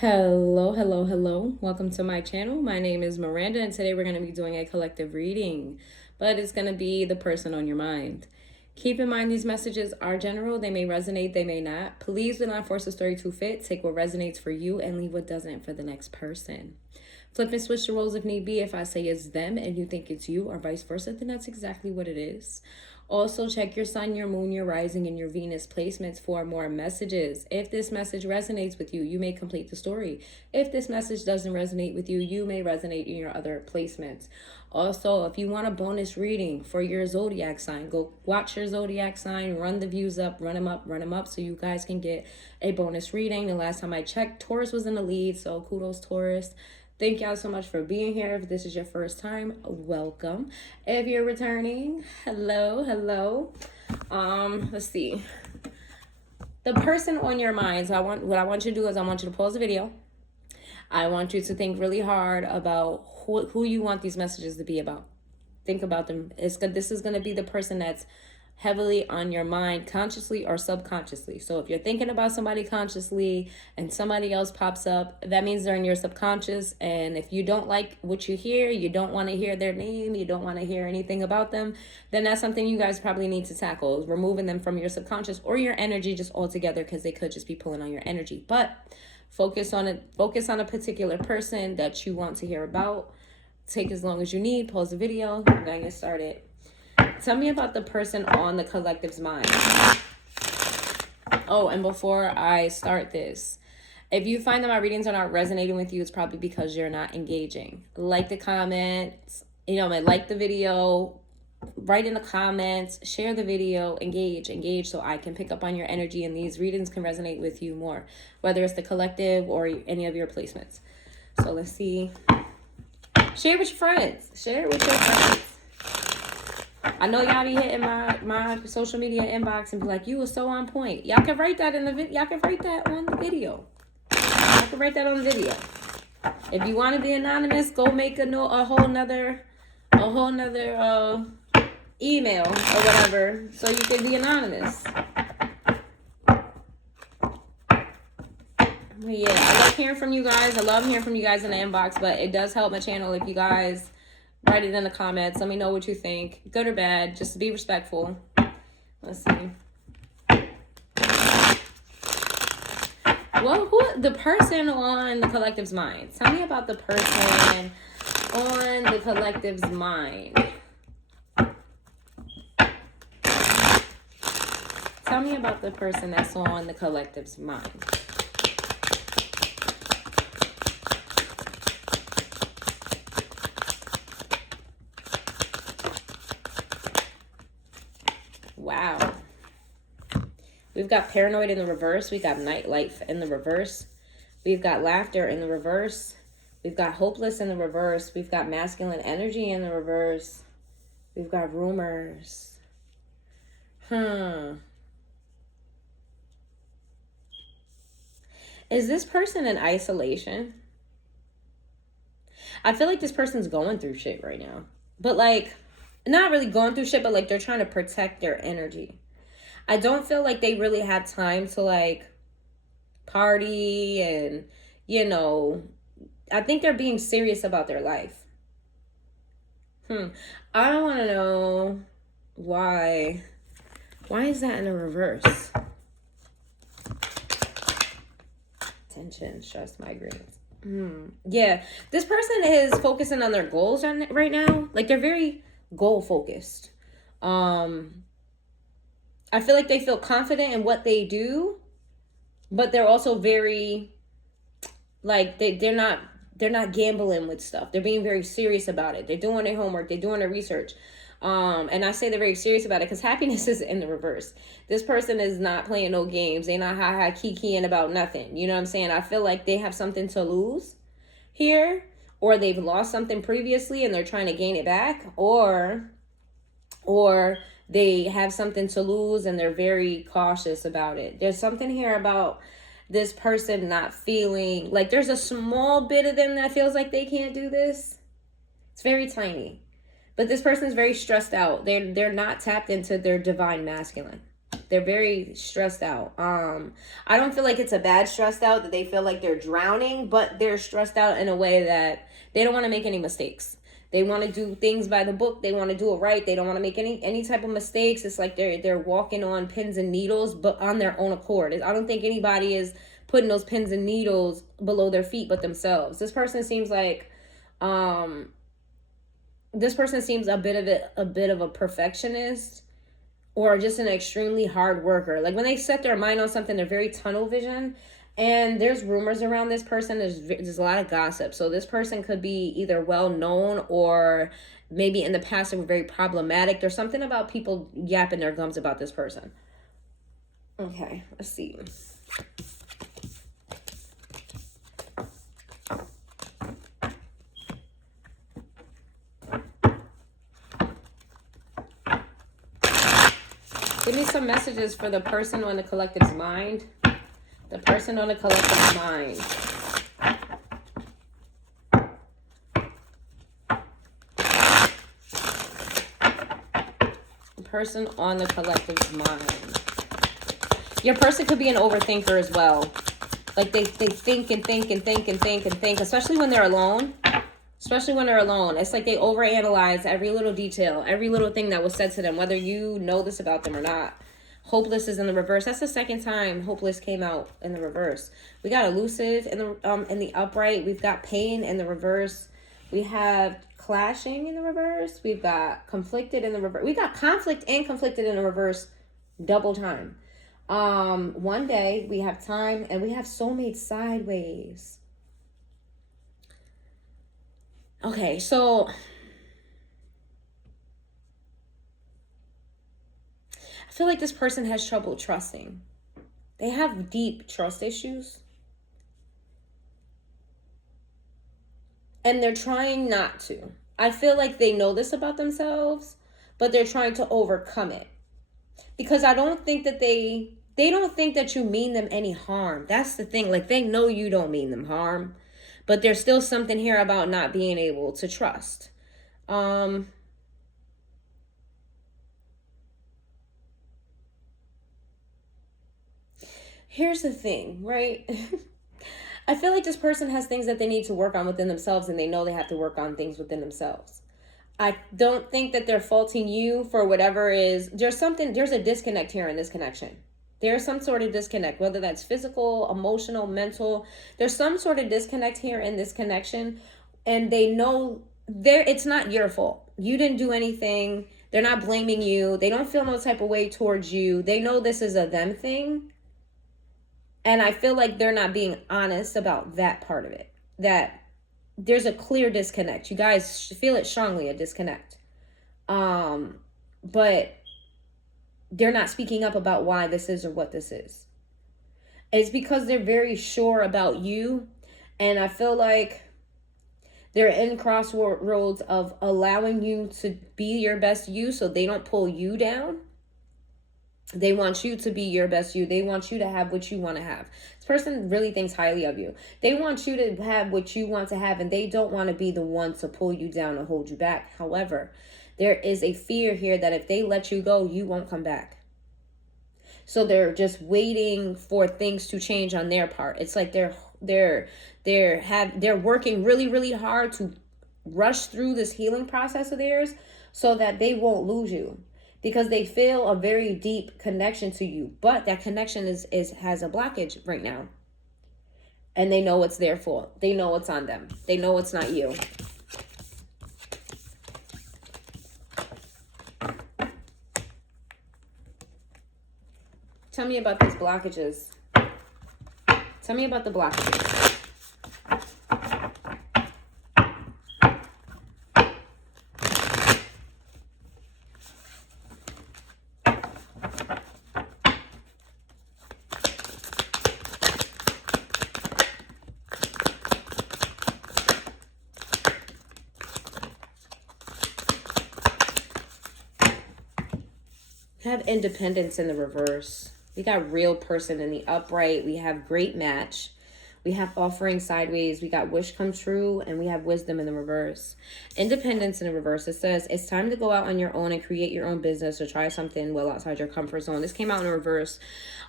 Hello, hello, hello. Welcome to my channel. My name is Miranda, and today we're going to be doing a collective reading, but it's going to be the person on your mind. Keep in mind these messages are general. They may resonate, they may not. Please do not force a story to fit. Take what resonates for you and leave what doesn't for the next person. Flip and switch the roles if need be. If I say it's them and you think it's you or vice versa, then that's exactly what it is. Also, check your sun, your moon, your rising, and your Venus placements for more messages. If this message resonates with you, you may complete the story. If this message doesn't resonate with you, you may resonate in your other placements. Also, if you want a bonus reading for your zodiac sign, go watch your zodiac sign, run the views up, run them up so you guys can get a bonus reading. The last time I checked, Taurus was in the lead, so kudos, Taurus. Thank y'all so much for being here. If this is your first time, welcome. If you're returning, hello. Let's see. The person on your mind. So what I want you to do is I want you to pause the video. I want you to think really hard about who you want these messages to be about. Think about them. This is going to be the person that's heavily on your mind, consciously or subconsciously. So if you're thinking about somebody consciously and somebody else pops up, that means they're in your subconscious. And if you don't like what you hear, you don't want to hear their name, you don't want to hear anything about them, then that's something you guys probably need to tackle, is removing them from your subconscious or your energy just altogether, because they could just be pulling on your energy. But focus on a particular person that you want to hear about. Take as long as you need. Pause the video. I'm going to get started. Tell me about the person on the collective's mind. Oh, and before I start this, if you find that my readings are not resonating with you, it's probably because you're not engaging. Like the comments, like the video, write in the comments, share the video, engage so I can pick up on your energy and these readings can resonate with you more, whether it's the collective or any of your placements. So let's see. Share it with your friends. I know y'all be hitting my social media inbox and be like, you were so on point. Y'all can write that in the video. Y'all can write that on the video. If you want to be anonymous, go make a whole nother email or whatever so you can be anonymous. Yeah, I love hearing from you guys. I love hearing from you guys in the inbox, but it does help my channel if you guys write it in the comments. Let me know what you think, good or bad. Just be respectful. Let's see. Well, the person on the collective's mind? Tell me about the person on the collective's mind. Tell me about the person that's on the collective's mind. Wow. We've got paranoid in the reverse. We got nightlife in the reverse. We've got laughter in the reverse. We've got hopeless in the reverse. We've got masculine energy in the reverse. We've got rumors. Is this person in isolation? I feel like this person's going through shit right now. But like, not really going through shit, but like they're trying to protect their energy. I don't feel like they really have time to like party and, I think they're being serious about their life. I don't want to know why. Why is that in a reverse? Tension, stress, migraines. Yeah, this person is focusing on their goals right now. Like they're very goal focused. I feel like they feel confident in what they do, but they're also very like they're not gambling with stuff. They're being very serious about it. They're doing their homework, they're doing their research. And I say they're very serious about it because happiness is in the reverse. This person is not playing no games. They're not high kikiing about nothing. You know what I'm saying? I feel like they have something to lose here, or they've lost something previously and they're trying to gain it back, or they have something to lose and they're very cautious about it. There's something here about this person not feeling like there's a small bit of them that feels like they can't do this. It's very tiny. But this person is very stressed out. They're not tapped into their divine masculine. They're very stressed out. I don't feel like it's a bad stressed out that they feel like they're drowning, but they're stressed out in a way that they don't want to make any mistakes. They want to do things by the book. They want to do it right. They don't want to make any type of mistakes. It's like they're walking on pins and needles, but on their own accord. I don't think anybody is putting those pins and needles below their feet but themselves. This person seems like this person seems a bit of a perfectionist, or just an extremely hard worker. Like when they set their mind on something, they're very tunnel vision. And there's rumors around this person. There's a lot of gossip. So this person could be either well known, or maybe in the past they were very problematic. There's something about people yapping their gums about this person. Okay, let's see. Give me some messages for the person on the collective's mind. The person on the collective's mind. The person on the collective's mind. Your person could be an overthinker as well. Like they think and think and think and think and think, especially when they're alone. Especially when they're alone. It's like they overanalyze every little detail, every little thing that was said to them, whether you know this about them or not. Hopeless is in the reverse. That's the second time hopeless came out in the reverse. We got elusive in the upright. We've got pain in the reverse. We have clashing in the reverse. We've got conflicted in the reverse. We got conflict and conflicted in the reverse double time. One day we have time, and we have soulmate sideways. Okay, so I feel like this person has trouble trusting. They have deep trust issues. And they're trying not to. I feel like they know this about themselves, but they're trying to overcome it. Because I don't think that they don't think that you mean them any harm. That's the thing. Like, they know you don't mean them harm. But there's still something here about not being able to trust. Here's the thing, right? I feel like this person has things that they need to work on within themselves, and they know they have to work on things within themselves. I don't think that they're faulting you for whatever is. There's a disconnect here in this connection. There's some sort of disconnect, whether that's physical, emotional, mental. There's some sort of disconnect here in this connection, and they know it's not your fault. You didn't do anything. They're not blaming you. They don't feel no type of way towards you. They know this is a them thing. And I feel like they're not being honest about that part of it. That there's a clear disconnect. You guys feel it strongly, a disconnect. But they're not speaking up about why this is or what this is. It's because they're very sure about you. And I feel like they're in crossroads of allowing you to be your best you so they don't pull you down. They want you to be your best you. They want you to have what you want to have. This person really thinks highly of you. They want you to have what you want to have, and they don't want to be the one to pull you down and hold you back. However, there is a fear here that if they let you go, you won't come back. So they're just waiting for things to change on their part. It's like they're working really, really hard to rush through this healing process of theirs so that they won't lose you. Because they feel a very deep connection to you. But that connection has a blockage right now. And they know it's their fault. They know it's on them. They know it's not you. Tell me about these blockages. Tell me about the blockages. Have independence in the reverse. We got real person in the upright. We have great match. We have offering sideways. We got wish come true, and we have wisdom in the reverse. Independence in the reverse. It says it's time to go out on your own and create your own business or try something well outside your comfort zone. This came out in the reverse.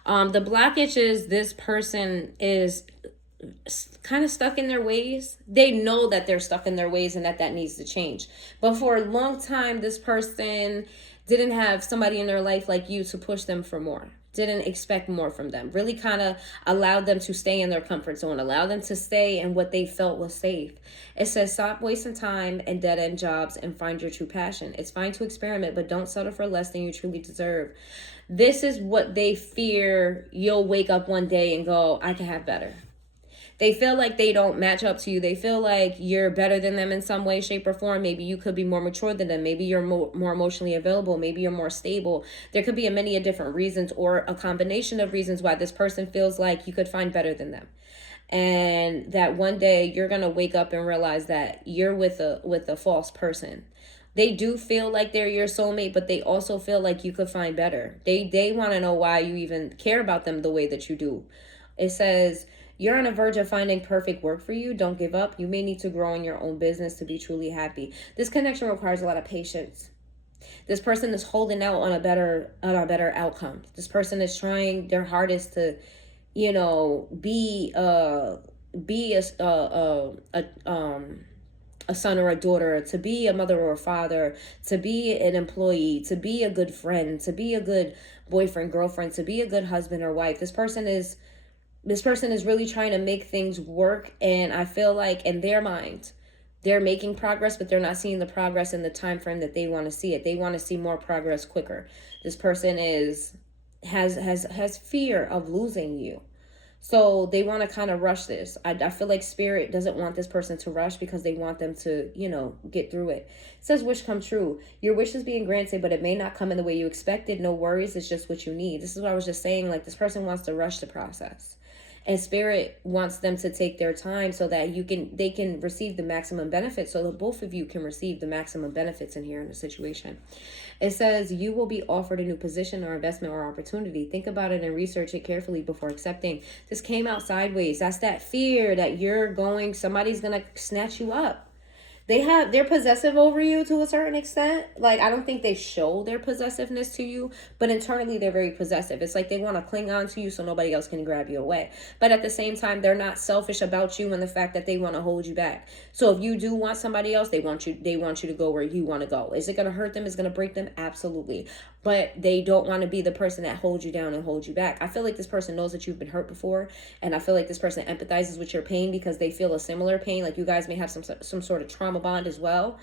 The blockage is this person is kind of stuck in their ways. They know that they're stuck in their ways and that needs to change. But for a long time, this person didn't have somebody in their life like you to push them for more. Didn't expect more from them. Really kind of allowed them to stay in their comfort zone. Allowed them to stay in what they felt was safe. It says stop wasting time and dead-end jobs and find your true passion. It's fine to experiment, but don't settle for less than you truly deserve. This is what they fear. You'll wake up one day and go, I can have better. They feel like they don't match up to you. They feel like you're better than them in some way, shape, or form. Maybe you could be more mature than them. Maybe you're more emotionally available. Maybe you're more stable. There could be a many different reasons or a combination of reasons why this person feels like you could find better than them. And that one day you're going to wake up and realize that you're with a false person. They do feel like they're your soulmate, but they also feel like you could find better. They want to know why you even care about them the way that you do. It says, you're on the verge of finding perfect work for you. Don't give up. You may need to grow in your own business to be truly happy. This connection requires a lot of patience. This person is holding out on a better outcome. This person is trying their hardest to, be a son or a daughter, to be a mother or a father, to be an employee, to be a good friend, to be a good boyfriend, girlfriend, to be a good husband or wife. This person is really trying to make things work, and I feel like in their mind they're making progress, but they're not seeing the progress in the time frame that they want to see it. They want to see more progress quicker. This person has fear of losing you, so they want to kind of rush this. I feel like spirit doesn't want this person to rush because they want them to get through it. It says wish come true. Your wish is being granted, but it may not come in the way you expected. No worries, it's just what you need. This is what I was just saying, like this person wants to rush the process. And spirit wants them to take their time so that they can receive the maximum benefits, so that both of you can receive the maximum benefits in here in the situation. It says you will be offered a new position or investment or opportunity. Think about it and research it carefully before accepting. This came out sideways. That's that fear that somebody's going to snatch you up. They're possessive over you to a certain extent. Like, I don't think they show their possessiveness to you, but internally they're very possessive. It's like they want to cling on to you so nobody else can grab you away. But at the same time, they're not selfish about you and the fact that they want to hold you back. So if you do want somebody else, they want you to go where you want to go. Is it going to hurt them? Is it going to break them? Absolutely. But they don't want to be the person that holds you down and holds you back. I feel like this person knows that you've been hurt before, and I feel like this person empathizes with your pain because they feel a similar pain. Like you guys may have some sort of trauma bond as well.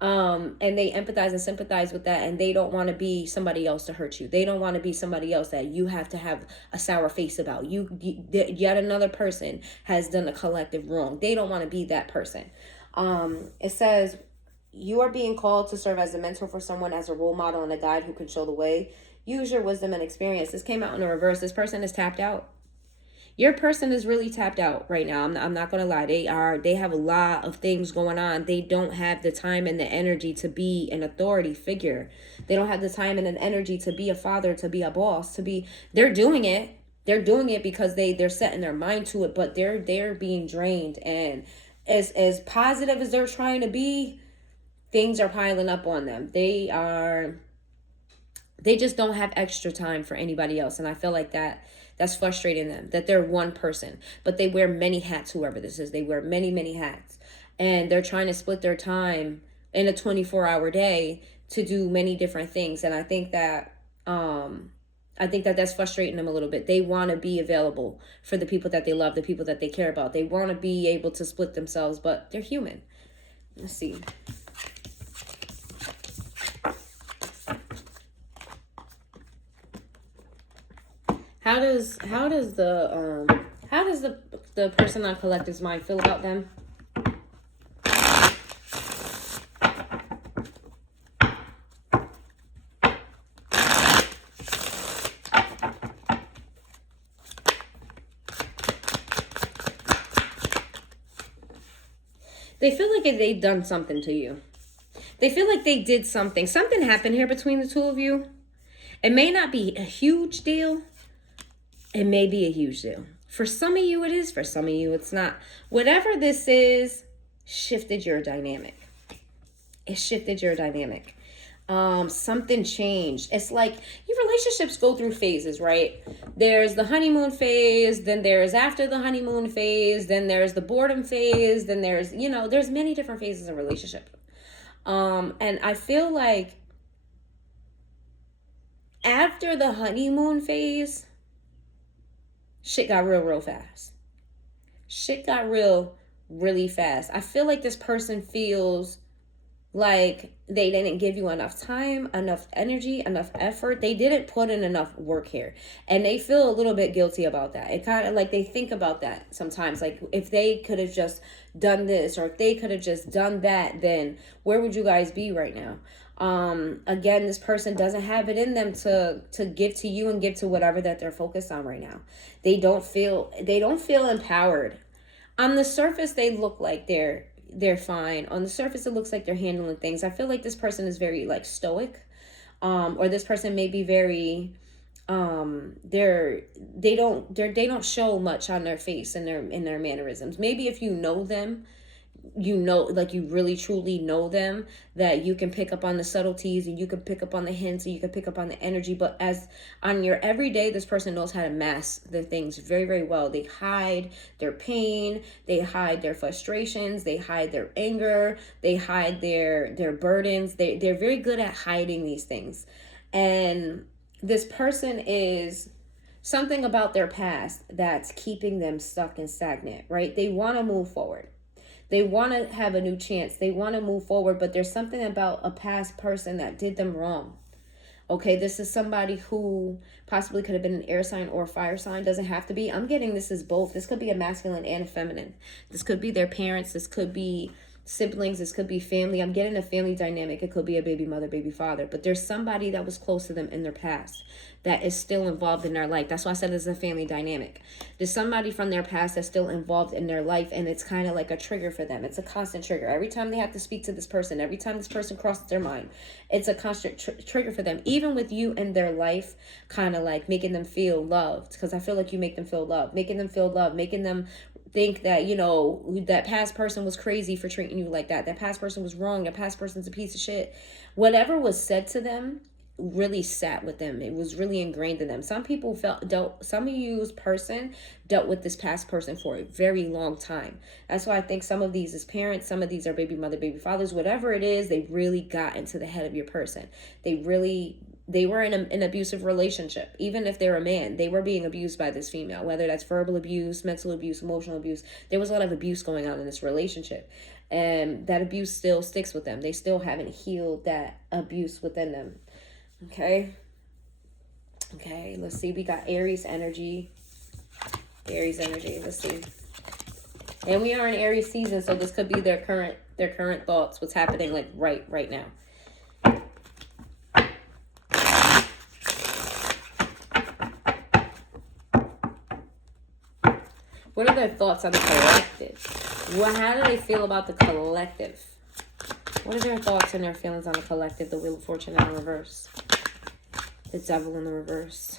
And they empathize and sympathize with that, and they don't want to be somebody else to hurt you. They don't want to be somebody else that you have to have a sour face about. Yet another person has done a collective wrong. They don't want to be that person. It says you are being called to serve as a mentor for someone, as a role model and a guide who can show the way. Use your wisdom and experience. This came out in the reverse. This person is tapped out. Your person is really tapped out right now. I'm not going to lie. They have a lot of things going on. They don't have the time and the energy to be an authority figure. They don't have the time and the energy to be a father, to be a boss, they're doing it. They're doing it because they're setting their mind to it, but they're being drained. And as positive as they're trying to be, things are piling up on them. They just don't have extra time for anybody else. And I feel like that's frustrating them, that they're one person, but they wear many hats, whoever this is. They wear many, many hats. And they're trying to split their time in a 24-hour day to do many different things. And I think that that's frustrating them a little bit. They want to be available for the people that they love, the people that they care about. They want to be able to split themselves, but they're human. Let's see. How does the person on Collective's mind feel about them? They feel like they've done something to you. They feel like they did something. Something happened here between the two of you. It may not be a huge deal. It may be a huge deal. For some of you it is, for some of you it's not. Whatever this is, shifted your dynamic. It shifted your dynamic. Something changed. It's like your relationships go through phases, right? There's the honeymoon phase, then there's after the honeymoon phase, then there's the boredom phase, then there's, there's many different phases of relationship. And I feel like after the honeymoon phase, shit got real fast. Shit got real really fast. I feel like this person feels like they didn't give you enough time, enough energy, enough effort. They didn't put in enough work here. And they feel a little bit guilty about that. It kind of like they think about that sometimes. Like if they could have just done this, or if they could have just done that, then where would you guys be right now? Again, this person doesn't have it in them to give to you and give to whatever that they're focused on right now. They don't feel empowered. On the surface, they look like they're fine. On the surface, it looks like they're handling things. I feel like this person is very like stoic, or this person may be very they don't show much on their face and their mannerisms. Maybe if you know them, like you really truly know them, that you can pick up on the subtleties and you can pick up on the hints and you can pick up on the energy. But as on your everyday, this person knows how to mask the things very, very well. They hide their pain, they hide their frustrations, they hide their anger, they hide their burdens. They're very good at hiding these things. And this person is something about their past that's keeping them stuck and stagnant, right? They want to move forward. They want to have a new chance. They want to move forward, but there's something about a past person that did them wrong. Okay, this is somebody who possibly could have been an air sign or a fire sign. Doesn't have to be. I'm getting this is both. This could be a masculine and a feminine. This could be their parents. This could be siblings. This could be family. I'm getting a family dynamic. It could be a baby mother, baby father. But there's somebody that was close to them in their past that is still involved in their life. That's why I said it's a family dynamic. There's somebody from their past that's still involved in their life, and it's kind of like a trigger for them. It's a constant trigger. Every time they have to speak to this person, every time this person crosses their mind, it's a constant trigger for them. Even with you in their life, kind of like making them feel loved, because I feel like you make them feel loved, making them feel loved, making them think that, that past person was crazy for treating you like that. That past person was wrong. That past person's a piece of shit. Whatever was said to them really sat with them. It was really ingrained in them. Some people some of you's person dealt with this past person for a very long time. That's why I think some of these is parents, some of these are baby mother, baby fathers, whatever it is, they really got into the head of your person. They were in an abusive relationship. Even if they're a man, they were being abused by this female, whether that's verbal abuse, mental abuse, emotional abuse. There was a lot of abuse going on in this relationship. And that abuse still sticks with them. They still haven't healed that abuse within them. Okay, let's see. We got Aries energy. Let's see. And we are in Aries season, so this could be their current thoughts, what's happening like right now. What are their thoughts on the collective? How do they feel about the collective? What are their thoughts and their feelings on the collective? The Wheel of Fortune in the reverse. The Devil in the reverse.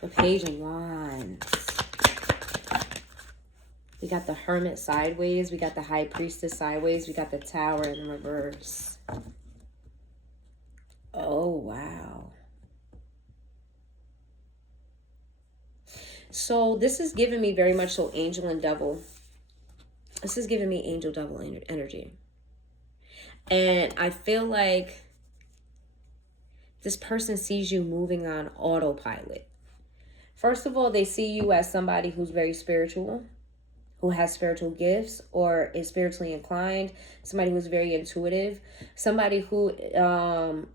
The Page of Wands. We got the Hermit sideways. We got the High Priestess sideways. We got the Tower in the reverse. Oh, wow. So this is giving me very much so angel and devil. This is giving me angel devil energy. And I feel like this person sees you moving on autopilot. First of all, they see you as somebody who's very spiritual, who has spiritual gifts or is spiritually inclined, somebody who's very intuitive, somebody who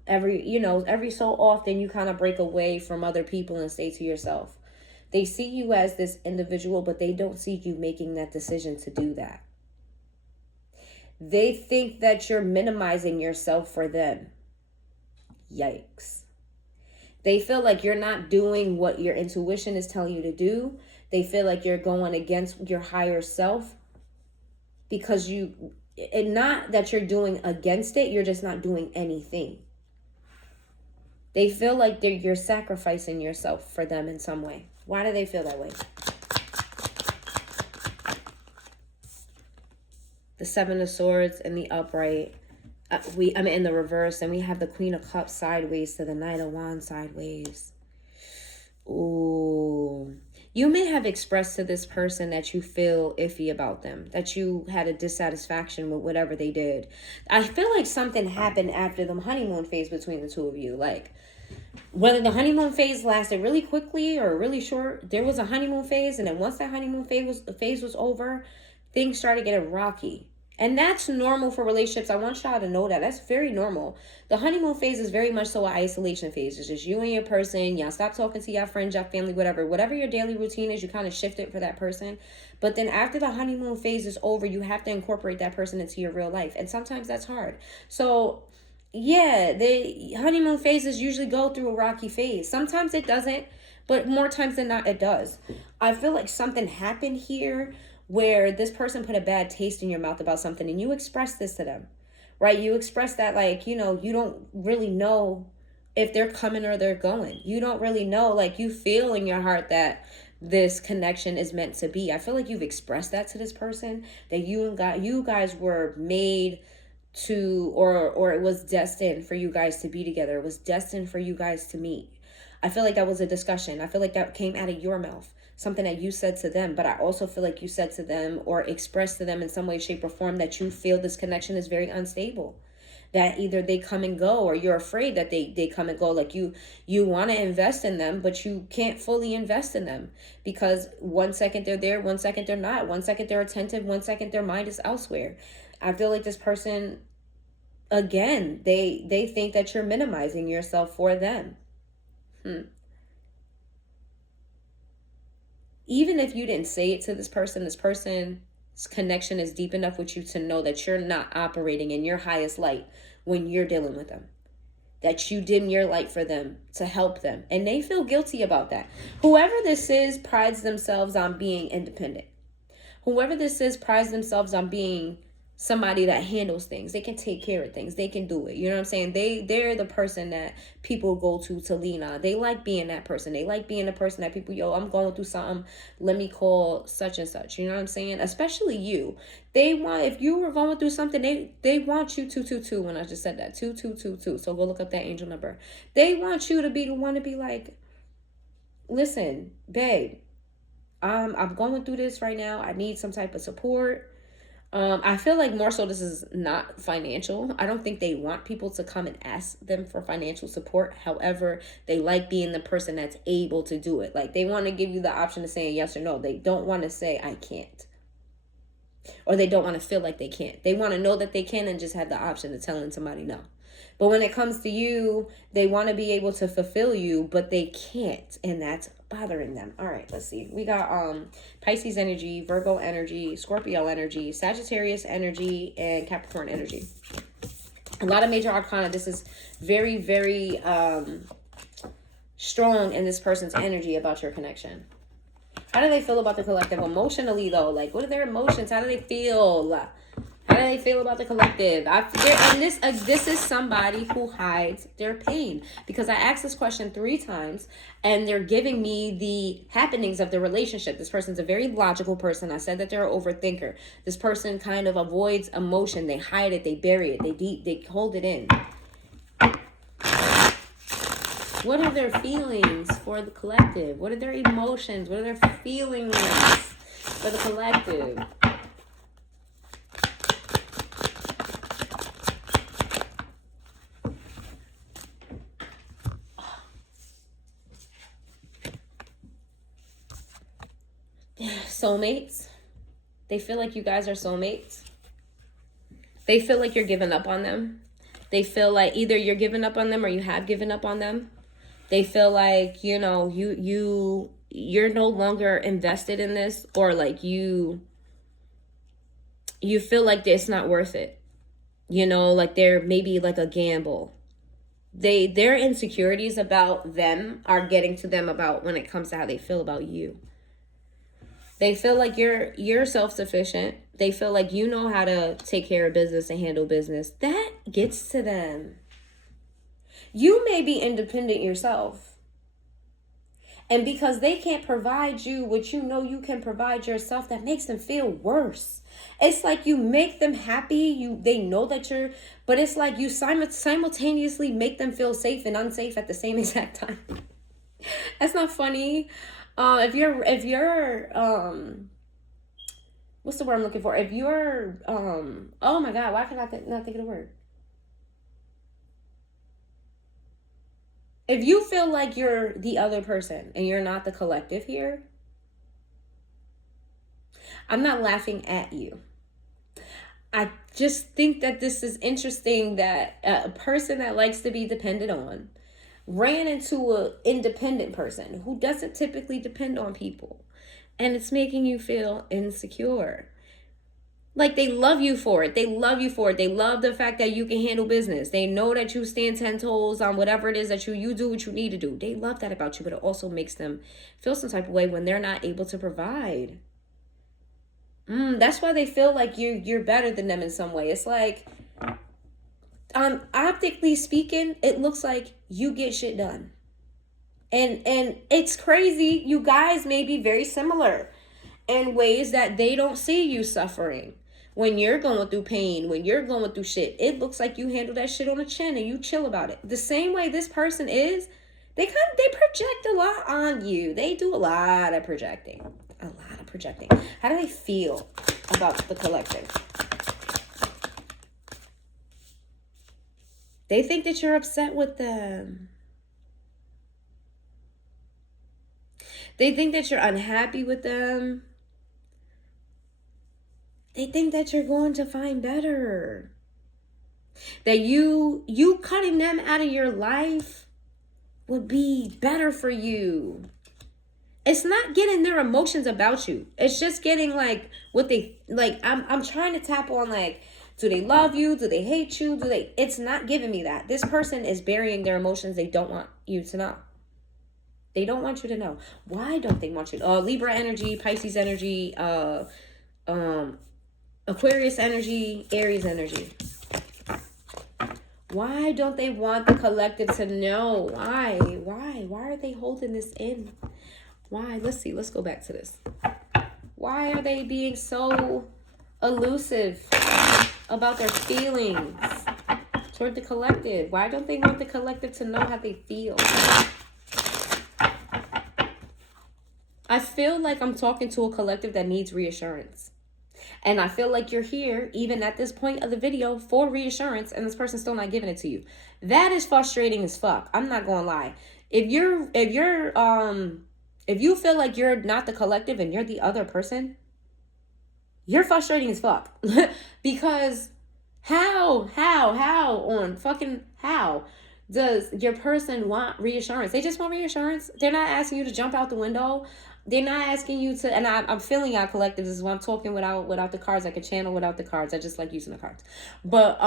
every so often you kind of break away from other people and stay to yourself. They see you as this individual, but they don't see you making that decision to do that. They think that you're minimizing yourself for them. Yikes. They feel like you're not doing what your intuition is telling you to do. They feel like you're going against your higher self because not that you're doing against it, you're just not doing anything. They feel like you're sacrificing yourself for them in some way. Why do they feel that way? The Seven of Swords in the upright. In the reverse, and we have the Queen of Cups sideways to the Knight of Wands sideways. Ooh. You may have expressed to this person that you feel iffy about them, that you had a dissatisfaction with whatever they did. I feel like something happened after the honeymoon phase between the two of you. Like, whether the honeymoon phase lasted really quickly or really short, there was a honeymoon phase, and then once that honeymoon phase was over, things started getting rocky. And that's normal for relationships. I want y'all to know that. That's very normal. The honeymoon phase is very much so an isolation phase. It's just you and your person. Y'all stop talking to your friends, your family, whatever. Whatever your daily routine is, you kind of shift it for that person. But then after the honeymoon phase is over, you have to incorporate that person into your real life. And sometimes that's hard. So, yeah, the honeymoon phases usually go through a rocky phase. Sometimes it doesn't, but more times than not, it does. I feel like something happened here where this person put a bad taste in your mouth about something, and you express this to them, right? You express that, like, you know, you don't really know if they're coming or they're going. You don't really know, like, you feel in your heart that this connection is meant to be. I feel like you've expressed that to this person, that you guys were made to, or it was destined for you guys to be together. It was destined for you guys to meet. I feel like that was a discussion. I feel like that came out of your mouth. Something that you said to them, but I also feel like you said to them or expressed to them in some way, shape, or form that you feel this connection is very unstable. That either they come and go, or you're afraid that they come and go. Like you want to invest in them, but you can't fully invest in them because 1 second they're there, 1 second they're not. 1 second they're attentive, 1 second their mind is elsewhere. I feel like this person, again, they think that you're minimizing yourself for them. Even if you didn't say it to this person's connection is deep enough with you to know that you're not operating in your highest light when you're dealing with them. That you dim your light for them to help them. And they feel guilty about that. Whoever this is prides themselves on being independent. Whoever this is prides themselves on being somebody that handles things. They can take care of things. They can do it. You know what I'm saying? They're the person that people go to lean on. They like being that person. They like being the person that people, I'm going through something. Let me call such and such. You know what I'm saying? Especially you. They want, if you were going through something, they want you 222 when I just said that. 2222. So go look up that angel number. They want you to be the one to be like, listen, babe, I'm going through this right now. I need some type of support. I feel like more so this is not financial. I don't think they want people to come and ask them for financial support. However, they like being the person that's able to do it. Like they want to give you the option of saying yes or no. They don't want to say I can't. Or they don't want to feel like they can't. They want to know that they can and just have the option of telling somebody no. But when it comes to you, they want to be able to fulfill you, but they can't. And that's bothering them. All right, let's see. We got Pisces energy, Virgo energy, Scorpio energy, Sagittarius energy, and Capricorn energy. A lot of major arcana. This is very, very strong in this person's energy about your connection. How do they feel about the collective emotionally, though? Like, what are their emotions? How do they feel? How do they feel about the collective? This is somebody who hides their pain. Because I asked this question 3 times, and they're giving me the happenings of the relationship. This person's a very logical person. I said that they're an overthinker. This person kind of avoids emotion. They hide it. They bury it. They hold it in. What are their feelings for the collective? What are their emotions? What are their feelings for the collective? Soulmates. They feel like you guys are soulmates. They feel like you're giving up on them. They feel like either you're giving up on them or you have given up on them. They feel like, you know, you're no longer invested in this, or like you feel like it's not worth it. You know, like they're maybe like a gamble. Their insecurities about them are getting to them about when it comes to how they feel about you. They feel like you're self-sufficient. They feel like you know how to take care of business and handle business. That gets to them. You may be independent yourself. And because they can't provide you what you know you can provide yourself, that makes them feel worse. It's like you make them happy. They know that you're, but it's like you simultaneously make them feel safe and unsafe at the same exact time. That's not funny. If you're what's the word I'm looking for? If you're oh my God, why can I not think of the word? If you feel like you're the other person and you're not the collective here, I'm not laughing at you. I just think that this is interesting that a person that likes to be depended on ran into an independent person who doesn't typically depend on people. And it's making you feel insecure. Like they love you for it. They love you for it. They love the fact that you can handle business. They know that you stand 10 toes on whatever it is that you do what you need to do. They love that about you, but it also makes them feel some type of way when they're not able to provide. That's why they feel like you're better than them in some way. It's like, optically speaking, it looks like you get shit done. And it's crazy. You guys may be very similar in ways that they don't see you suffering. When you're going through pain, when you're going through shit, it looks like you handle that shit on the chin and you chill about it. The same way this person is, they project a lot on you. They do a lot of projecting. A lot of projecting. How do they feel about the collective? They think that you're upset with them. They think that you're unhappy with them. They think that you're going to find better. That you cutting them out of your life would be better for you. It's not getting their emotions about you. It's just getting like what they like. I'm trying to tap on like, do they love you? Do they hate you? It's not giving me that. This person is burying their emotions. They don't want you to know. They don't want you to know. Why don't they want you to? Libra energy, Pisces energy, Aquarius energy, Aries energy. Why don't they want the collective to know? Why? Why are they holding this in? Why? Let's see. Let's go back to this. Why are they being so elusive about their feelings toward the collective? Why don't they want the collective to know how they feel? I feel like I'm talking to a collective that needs reassurance. And I feel like you're here, even at this point of the video, for reassurance, and this person's still not giving it to you. That is frustrating as fuck. I'm not gonna lie. If you feel like you're not the collective and you're the other person, you're frustrating as fuck. Because how does your person want reassurance? They just want reassurance. They're not asking you to jump out the window. They're not asking you to, and I'm feeling our collective. This is why I'm talking without the cards. I can channel without the cards. I just like using the cards. But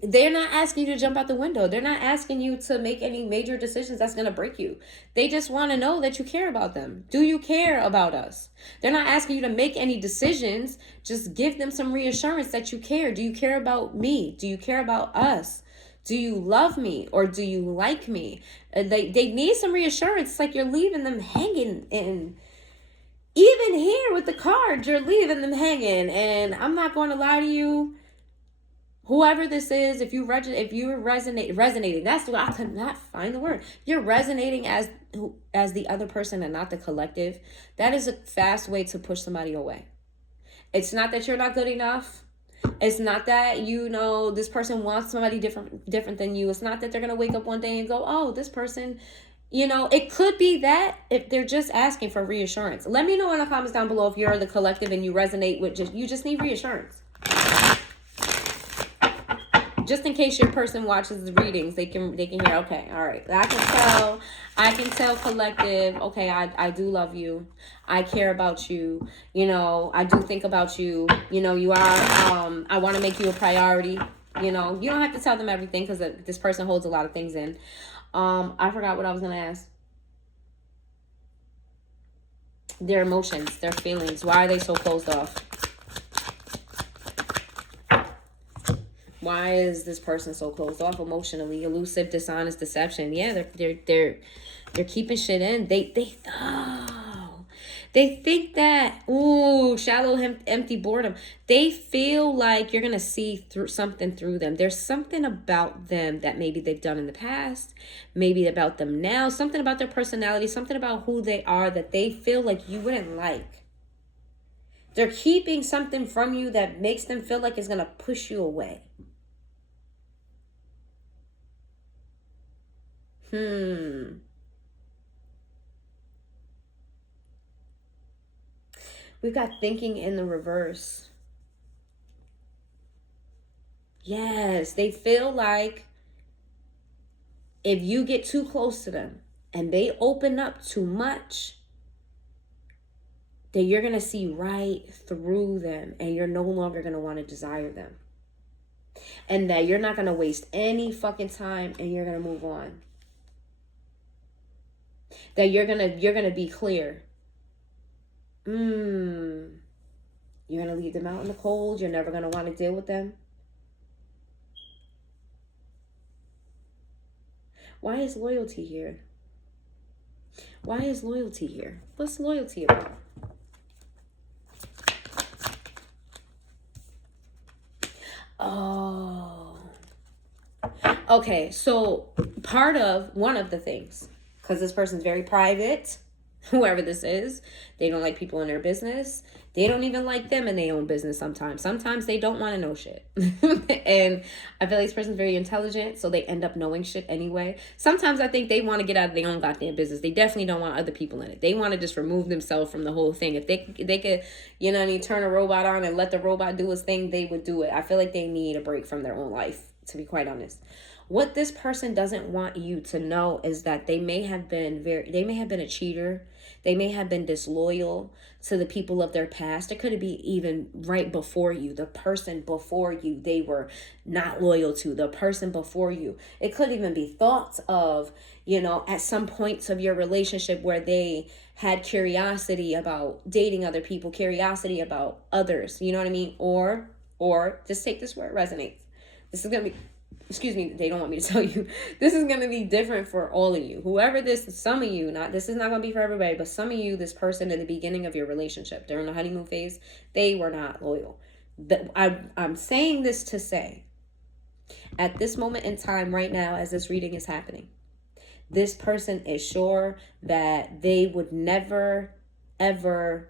they're not asking you to jump out the window. They're not asking you to make any major decisions that's going to break you. They just want to know that you care about them. Do you care about us? They're not asking you to make any decisions. Just give them some reassurance that you care. Do you care about me? Do you care about us? Do you love me or do you like me? They need some reassurance. It's like you're leaving them hanging. And even here with the cards, you're leaving them hanging. And I'm not going to lie to you. Whoever this is, if you're resonating, that's what I could not find the word. You're resonating as the other person and not the collective. That is a fast way to push somebody away. It's not that you're not good enough. It's not that, this person wants somebody different than you. It's not that they're going to wake up one day and go, oh, this person, it could be that if they're just asking for reassurance. Let me know in the comments down below if you're the collective and you resonate with you just need reassurance. Just in case your person watches the readings, they can hear, okay, all right. I can tell collective, okay, I do love you. I care about you. I do think about you. You are, I want to make you a priority. You don't have to tell them everything because this person holds a lot of things in. I forgot what I was going to ask. Their emotions, their feelings. Why are they so closed off? Why is this person so closed off emotionally? Elusive, dishonest, deception. Yeah, they're keeping shit in. They think that, ooh, shallow, empty boredom. They feel like you're going to see through something through them. There's something about them that maybe they've done in the past, maybe about them now, something about their personality, something about who they are that they feel like you wouldn't like. They're keeping something from you that makes them feel like it's going to push you away. We've got thinking in the reverse. Yes, they feel like if you get too close to them and they open up too much, that you're going to see right through them and you're no longer going to want to desire them. And that you're not going to waste any fucking time and you're going to move on. That you're going to be clear. You're going to leave them out in the cold. You're never going to want to deal with them. Why is loyalty here? Why is loyalty here? What's loyalty about? Oh. Okay, so one of the things, because this person's very private, whoever this is, they don't like people in their business. They don't even like them in their own business sometimes. Sometimes they don't want to know shit. And I feel like this person's very intelligent, so they end up knowing shit anyway. Sometimes I think they want to get out of their own goddamn business. They definitely don't want other people in it. They want to just remove themselves from the whole thing. If they could, you know what I mean, turn a robot on and let the robot do its thing, they would do it. I feel like they need a break from their own life, to be quite honest. What this person doesn't want you to know is that they may have been a cheater. They may have been disloyal to the people of their past. It could be even right before you. The person before you, they were not loyal to. The person before you. It could even be thoughts of, you know, at some points of your relationship where they had curiosity about dating other people, curiosity about others. You know what I mean? Or just take this where it resonates. This is going to be... Excuse me, they don't want me to tell you. This is going to be different for all of you. Whoever some of you, this is not going to be for everybody, but some of you, this person in the beginning of your relationship, during the honeymoon phase, they were not loyal. I'm saying this to say, at this moment in time right now, as this reading is happening, this person is sure that they would never, ever,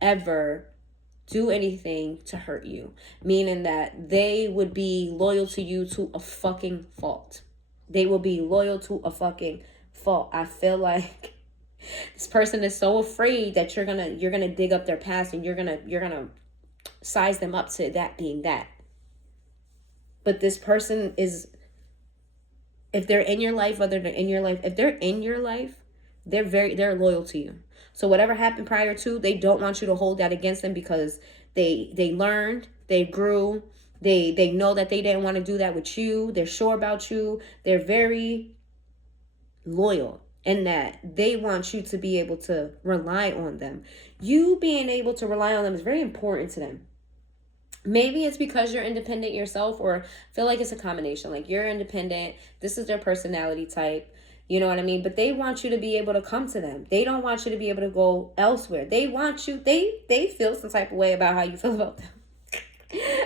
ever do anything to hurt you, meaning that they would be loyal to you to a fucking fault. They will be loyal to a fucking fault. I feel like this person is so afraid that you're gonna dig up their past and you're gonna size them up to that being that. But this person is, if they're in your life, whether they're in your life, if they're in your life, they're loyal to you. So whatever happened prior to, they don't want you to hold that against them because they learned, they grew, they know that they didn't want to do that with you. They're sure about you. They're very loyal in that they want you to be able to rely on them. You being able to rely on them is very important to them. Maybe it's because you're independent yourself, or feel like it's a combination. Like you're independent. This is their personality type. You know what I mean? But they want you to be able to come to them. They don't want you to be able to go elsewhere. They want you, they feel some type of way about how you feel about them.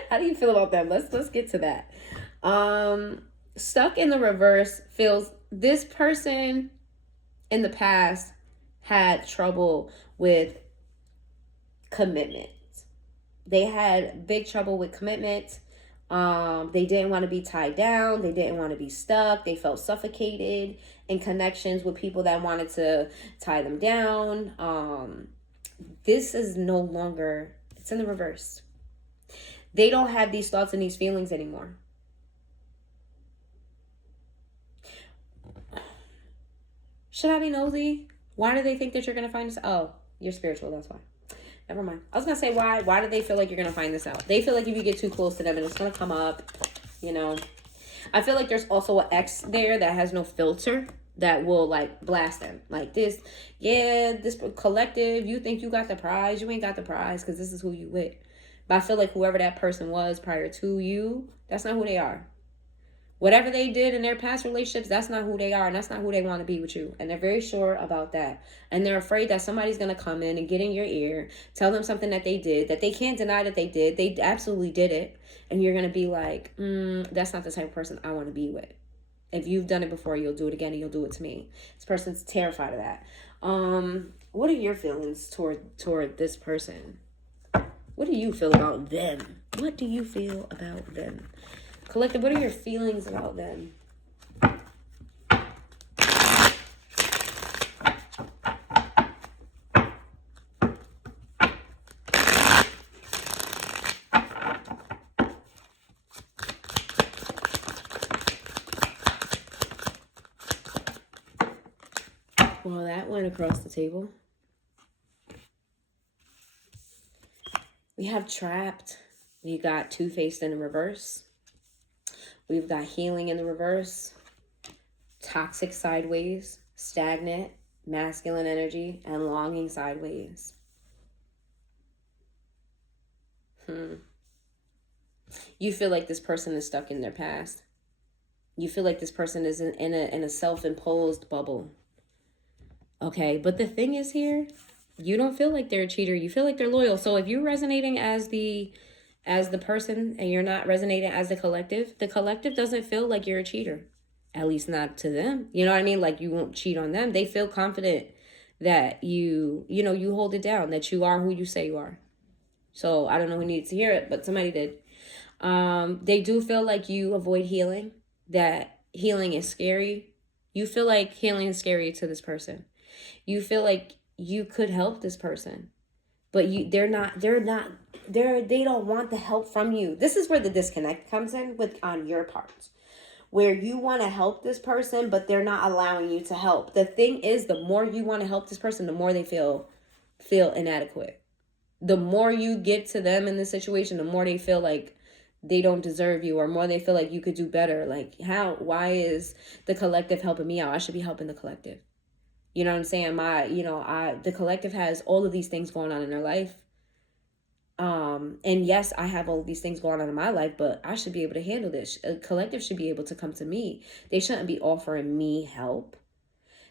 How do you feel about them? Let's get to that. Stuck in the reverse feels this person in the past had trouble with commitment. They had big trouble with commitment. They didn't want to be tied down. They didn't want to be stuck. They felt suffocated in connections with people that wanted to tie them down. This is no longer, it's in the reverse. They don't have these thoughts and these feelings anymore. Should I be nosy? Why do they think that you're going to find this? Oh, you're spiritual. That's why. Never mind. I was going to say why. Why do they feel like you're going to find this out? They feel like if you get too close to them and it's going to come up, you know. I feel like there's also an ex there that has no filter that will like blast them. Like this, yeah, this collective, you think you got the prize. You ain't got the prize because this is who you with. But I feel like whoever that person was prior to you, that's not who they are. Whatever they did in their past relationships, that's not who they are, and that's not who they want to be with you. And they're very sure about that. And they're afraid that somebody's going to come in and get in your ear, tell them something that they did, that they can't deny that they did. They absolutely did it. And you're going to be like, that's not the type of person I want to be with. If you've done it before, you'll do it again, and you'll do it to me. This person's terrified of that. What are your feelings toward this person? What do you feel about them? What do you feel about them? Collective, what are your feelings about them? Well, that went across the table. We have trapped. We got two-faced in the reverse. We've got healing in the reverse. Toxic sideways. Stagnant. Masculine energy. And longing sideways. You feel like this person is stuck in their past. You feel like this person is in a self-imposed bubble. Okay, but the thing is here, you don't feel like they're a cheater. You feel like they're loyal. So if you're resonating as the person and you're not resonating as the collective doesn't feel like you're a cheater. At least not to them. You know what I mean? Like you won't cheat on them. They feel confident that you hold it down, that you are who you say you are. So I don't know who needs to hear it, but somebody did. They do feel like you avoid healing, that healing is scary. You feel like healing is scary to this person. You feel like you could help this person, but they don't want the help from you. This is where the disconnect comes in on your part, where you want to help this person, but they're not allowing you to help. The thing is, the more you want to help this person, the more they feel inadequate. The more you get to them in this situation, the more they feel like they don't deserve you, or more they feel like you could do better. Like, why is the collective helping me out? I should be helping the collective. You know what I'm saying? The collective has all of these things going on in their life. And yes, I have all of these things going on in my life, but I should be able to handle this. A collective should be able to come to me. They shouldn't be offering me help.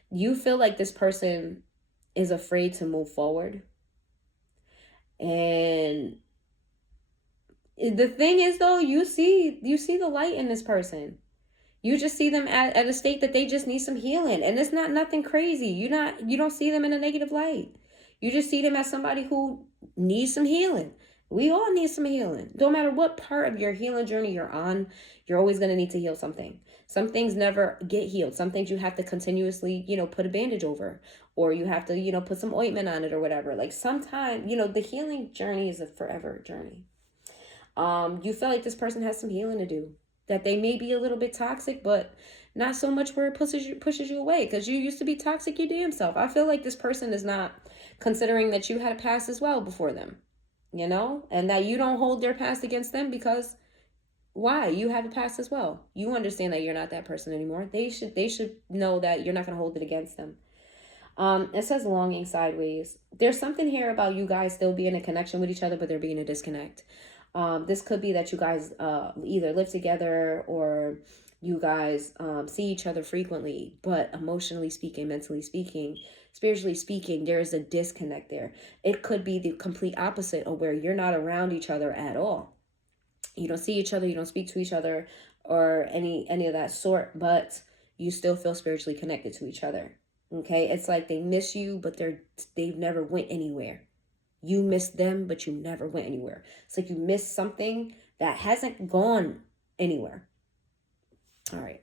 You feel like this person is afraid to move forward. And the thing is, though, you see the light in this person. You just see them at a state that they just need some healing. And it's not nothing crazy. You don't see them in a negative light. You just see them as somebody who needs some healing. We all need some healing. No matter what part of your healing journey you're on, you're always going to need to heal something. Some things never get healed. Some things you have to continuously, put a bandage over. Or you have to, put some ointment on it or whatever. Like sometimes, the healing journey is a forever journey. You feel like this person has some healing to do. That they may be a little bit toxic, but not so much where it pushes you away. Because you used to be toxic your damn self. I feel like this person is not considering that you had a past as well before them. And that you don't hold their past against them because why? You have a past as well. You understand that you're not that person anymore. They should know that you're not going to hold it against them. It says longing sideways. There's something here about you guys still being in a connection with each other, but there being a disconnect. This could be that you guys either live together or you guys see each other frequently, but emotionally speaking, mentally speaking, spiritually speaking, there is a disconnect there. It could be the complete opposite of where you're not around each other at all. You don't see each other, you don't speak to each other or any of that sort, but you still feel spiritually connected to each other. Okay, it's like they miss you, but they've never went anywhere. You miss them, but you never went anywhere. It's like you missed something that hasn't gone anywhere. All right.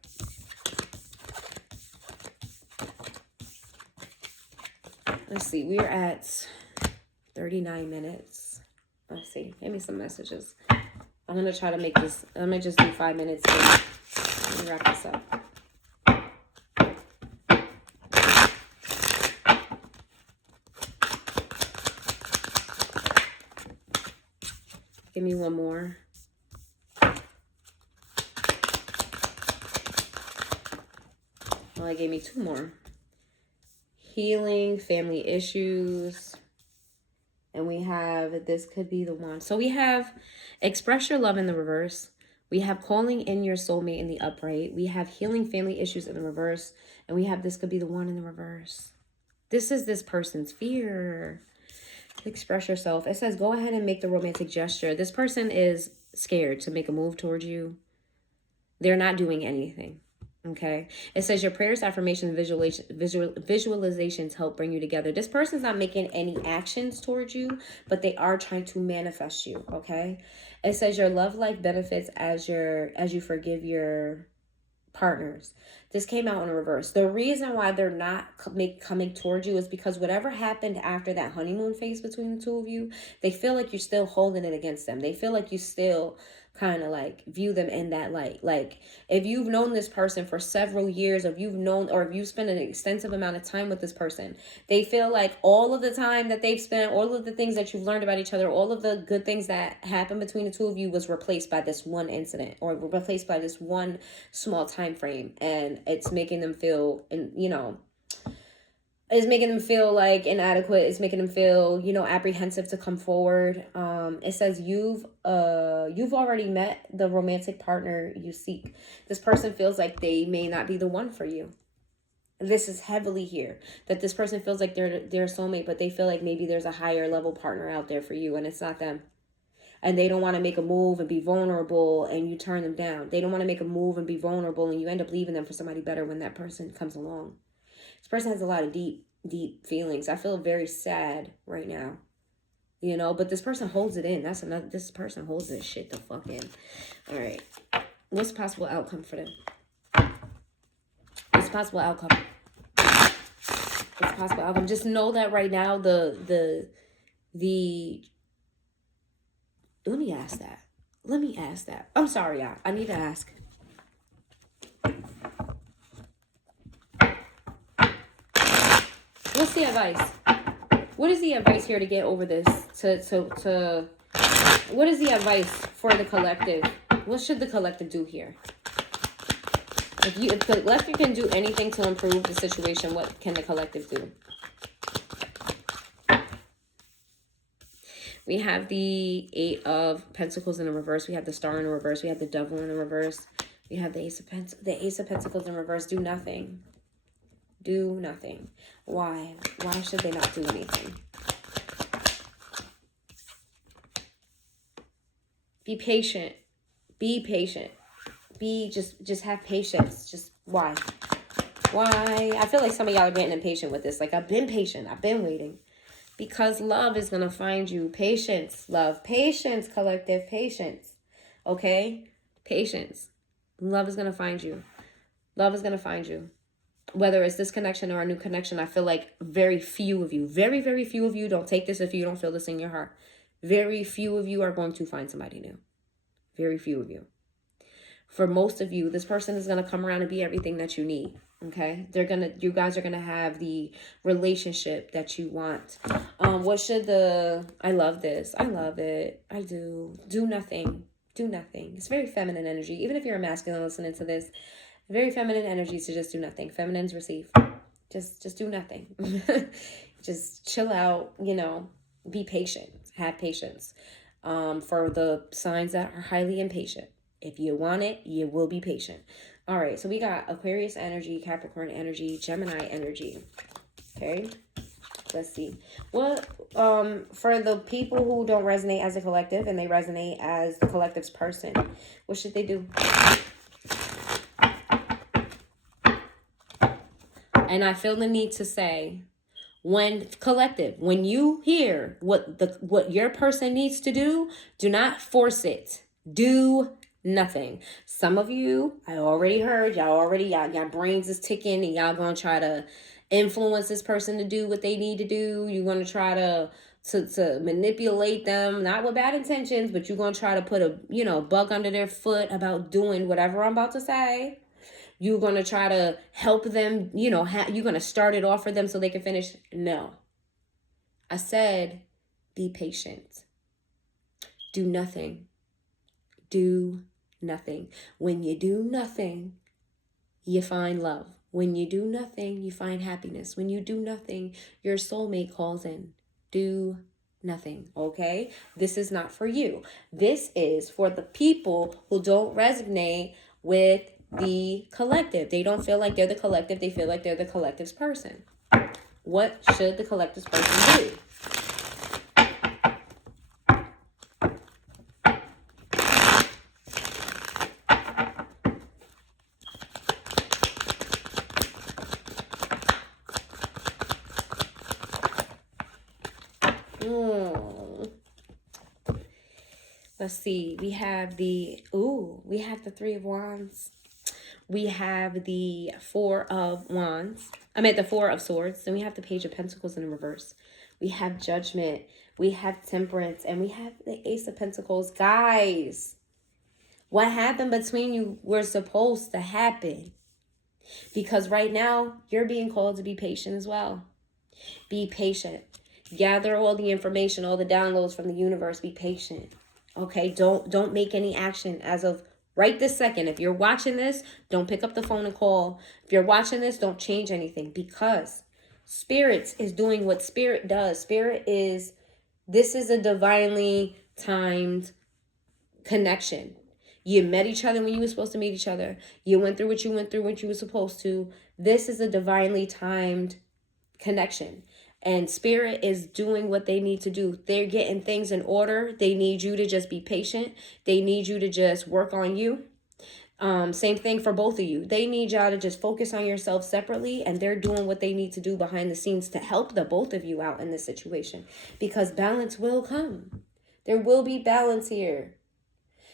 Let's see. We're at 39 minutes. Let's see. Give me some messages. I'm going to try to make this. I'm going to just do 5 minutes. Let me wrap this up. Give me one more. Well, it gave me two more. Healing, family issues, And we have, this could be the one. So we have express your love in the reverse. We have calling in your soulmate in the upright. We have healing family issues in the reverse. And we have, this could be the one in the reverse. This is this person's fear. Express yourself. It says, go ahead and make the romantic gesture. This person is scared to make a move towards you. They're not doing anything. Okay. It says your prayers, affirmations, visualizations help bring you together. This person's not making any actions towards you, but they are trying to manifest you. Okay. It says your love life benefits as you forgive your partners. This came out in reverse. The reason why they're not coming towards you is because whatever happened after that honeymoon phase between the two of you, they feel like you're still holding it against them. They feel like you still kind of like view them in that light. Like if you've known this person for several years, or if you've spent an extensive amount of time with this person, they feel like all of the time that they've spent, all of the things that you've learned about each other, all of the good things that happened between the two of you was replaced by this one incident, or replaced by this one small time frame. And it's making them feel, and it's making them feel like inadequate. It's making them feel, apprehensive to come forward. It says you've already met the romantic partner you seek. This person feels like they may not be the one for you. This is heavily here, that this person feels like they're a soulmate, but they feel like maybe there's a higher level partner out there for you, and it's not them. And they don't want to make a move and be vulnerable, and you turn them down. They don't want to make a move and be vulnerable, and you end up leaving them for somebody better when that person comes along. This person has a lot of deep feelings. I feel very sad right now, but this person holds it in. This person holds this shit the fuck in. All right. What's possible outcome for them? What's possible outcome? What's possible outcome? Just know that right now, the let me ask that. I'm sorry, y'all. I need to ask. What's the advice? What is the advice here to get over this? What is the advice for the collective? What should the collective do here? If the collective can do anything to improve the situation, what can the collective do? We have the 8 of Pentacles in the reverse. We have the Star in the reverse. We have the Devil in the reverse. We have the Ace of Pentacles in reverse. Do nothing. Do nothing. Why? Why should they not do anything? Be patient. Be patient. Just have patience. Just why? Why? I feel like some of y'all are getting impatient with this. Like, I've been patient. I've been waiting. Because love is going to find you. Patience, love. Patience, collective. Patience. Okay? Patience. Love is going to find you. Love is going to find you. Whether it's this connection or a new connection, I feel like very few of you, very, very few of you, don't take this if you don't feel this in your heart. Very few of you are going to find somebody new. Very few of you. For most of you, this person is going to come around and be everything that you need. Okay? You guys are going to have the relationship that you want. I love this. I love it. I do. Do nothing. Do nothing. It's very feminine energy. Even if you're a masculine listening to this, very feminine energy to just do nothing. Feminines receive. Just do nothing. Just chill out, be patient. Have patience. For the signs that are highly impatient. If you want it, you will be patient. All right, so we got Aquarius energy, Capricorn energy, Gemini energy. Okay, let's see. What, for the people who don't resonate as a collective and they resonate as the collective's person, what should they do? And I feel the need to say, when you hear what your person needs to do not force it. Do nothing. Some of you, I already heard, y'all brains is ticking, and y'all gonna try to influence this person to do what they need to do. You're gonna try to manipulate them, not with bad intentions, but you're gonna try to put a bug under their foot about doing whatever I'm about to say. You're going to try to help them, you're going to start it off for them so they can finish. No. I said, be patient. Do nothing. Do nothing. When you do nothing, you find love. When you do nothing, you find happiness. When you do nothing, your soulmate calls in. Do nothing, okay? This is not for you. This is for the people who don't resonate with the collective. They don't feel like they're the collective. They feel like they're the collective's person. What should the collective's person do? Let's see. We have the Three of Wands. We have the Four of Wands. The Four of Swords. Then we have the Page of Pentacles in reverse. We have Judgment. We have Temperance. And we have the Ace of Pentacles. Guys, what happened between you was supposed to happen. Because right now, you're being called to be patient as well. Be patient. Gather all the information, all the downloads from the universe. Be patient. Okay, don't make any action as of right this second. If you're watching this, don't pick up the phone and call. If you're watching this, don't change anything, because Spirit is doing what Spirit does. This is a divinely timed connection. You met each other when you were supposed to meet each other. You went through what you went through, what you were supposed to. This is a divinely timed connection. And Spirit is doing what they need to do. They're getting things in order. They need you to just be patient. They need you to just work on you. Same thing for both of you. They need y'all to just focus on yourself separately, and they're doing what they need to do behind the scenes to help the both of you out in this situation, because balance will come. There will be balance here.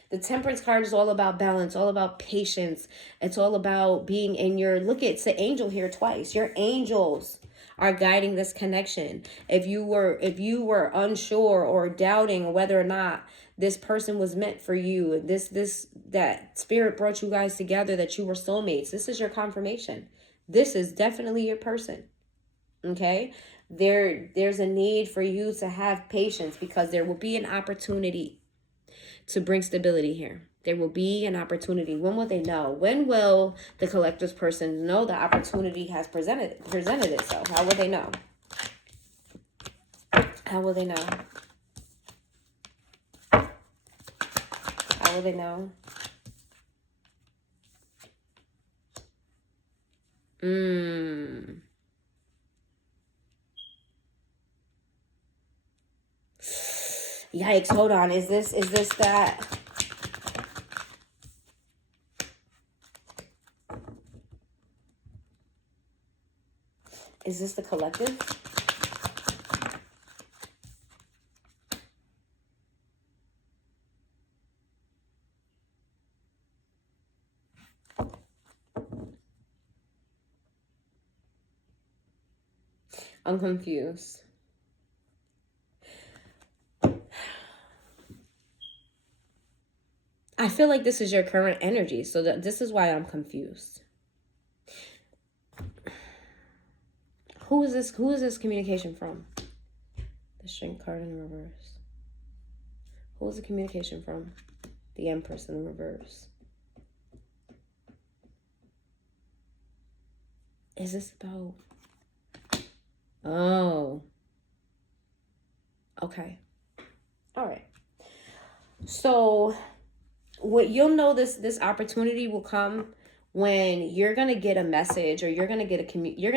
The Temperance card is all about balance, all about patience. It's all about being in your, look, it's the angel here twice. Your angels are guiding this connection. If you were unsure or doubting whether or not this person was meant for you, that Spirit brought you guys together, that you were soulmates, this is your confirmation. This is definitely your person. Okay? There's a need for you to have patience, because there will be an opportunity to bring stability here. There will be an opportunity. When will they know? When will the collective's person know the opportunity has presented itself? How will they know? How will they know? How will they know? Yikes, hold on. Is this that? Is this the collective? I'm confused. I feel like this is your current energy, so this is why I'm confused. Who is this? Who is this communication from? The Strength card in reverse. Who is the communication from? The Empress in reverse. Is this about? Oh. Okay. All right. So what you'll know, this opportunity will come when you're going to get a message, or you're going to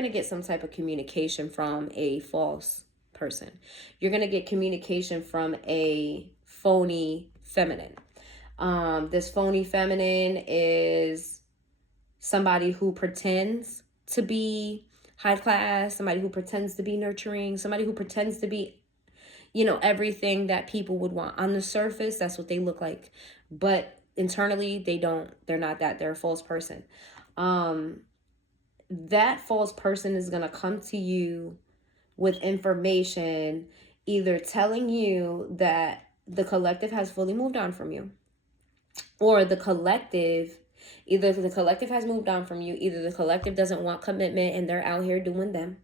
get some type of communication from a false person. You're going to get communication from a phony feminine. This phony feminine is somebody who pretends to be high class, somebody who pretends to be nurturing, somebody who pretends to be, everything that people would want. On the surface, that's what they look like. But internally, they're not that. They're a false person. That false person is going to come to you with information, either telling you that the collective has fully moved on from you, or either the collective has moved on from you, either the collective doesn't want commitment and they're out here doing them,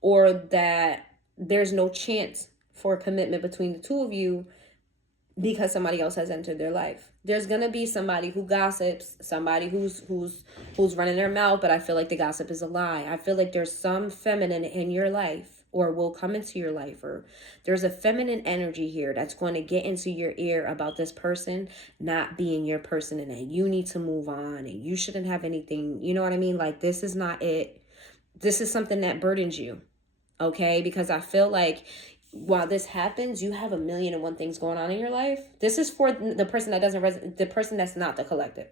or that there's no chance for commitment between the two of you because somebody else has entered their life. There's gonna be somebody who gossips, somebody who's running their mouth, but I feel like the gossip is a lie. I feel like there's some feminine in your life, or will come into your life, or there's a feminine energy here that's going to get into your ear about this person not being your person and that you need to move on and you shouldn't have anything, you know what I mean? Like, this is not it. This is something that burdens you, okay? Because I feel like while this happens, you have 1,000,001 things going on in your life. This is for the person that doesn't the person that's not the collective.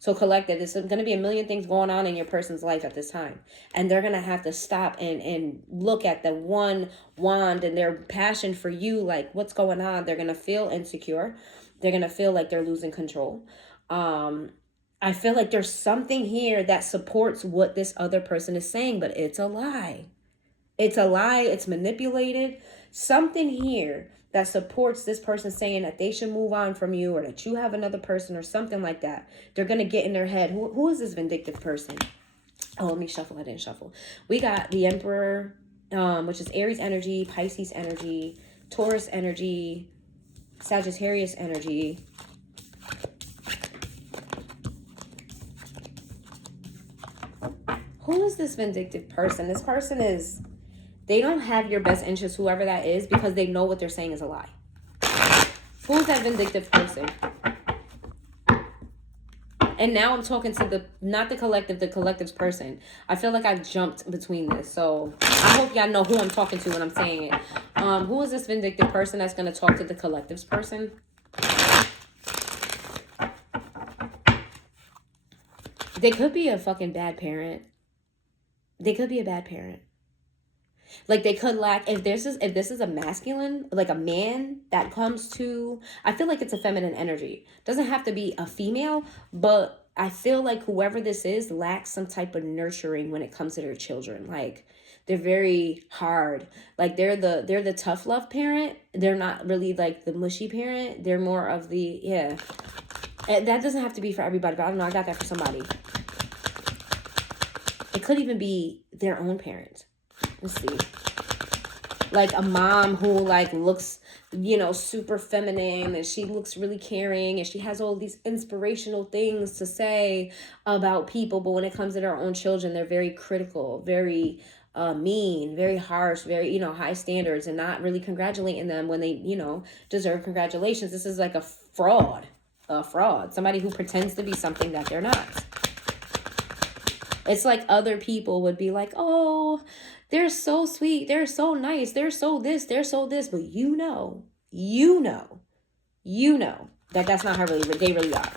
So collective, there's going to be 1,000,000 things going on in your person's life at this time. And they're going to have to stop and look at the one wand and their passion for you, like what's going on. They're going to feel insecure. They're going to feel like they're losing control. I feel like there's something here that supports what this other person is saying, but it's a lie. It's a lie. It's manipulated. Something here that supports this person saying that they should move on from you or that you have another person or something like that. They're going to get in their head. Who is this vindictive person? Oh, let me shuffle. I didn't shuffle. We got the Emperor, which is Aries energy, Pisces energy, Taurus energy, Sagittarius energy. Who is this vindictive person? This person is... They don't have your best interest, whoever that is, because they know what they're saying is a lie. Who's that vindictive person? And now I'm talking to not the collective's person. I feel like I jumped between this. So I hope y'all know who I'm talking to when I'm saying it. Who is this vindictive person that's going to talk to the collective's person? They could be a fucking bad parent. They could be a bad parent. Like, they could lack, if this is a masculine, like a man that comes to, I feel like it's a feminine energy. Doesn't have to be a female, but I feel like whoever this is lacks some type of nurturing when it comes to their children. Like, they're very hard. Like, they're the tough love parent. They're not really like the mushy parent. They're more of the, yeah. And that doesn't have to be for everybody, but I don't know, I got that for somebody. It could even be their own parent. Let's see. Like a mom who like looks, super feminine, and she looks really caring, and she has all these inspirational things to say about people. But when it comes to their own children, they're very critical, very mean, very harsh, very, high standards, and not really congratulating them when they, deserve congratulations. This is like a fraud, somebody who pretends to be something that they're not. It's like other people would be like, oh, they're so sweet, they're so nice, they're so this, but you know that that's not how they really are.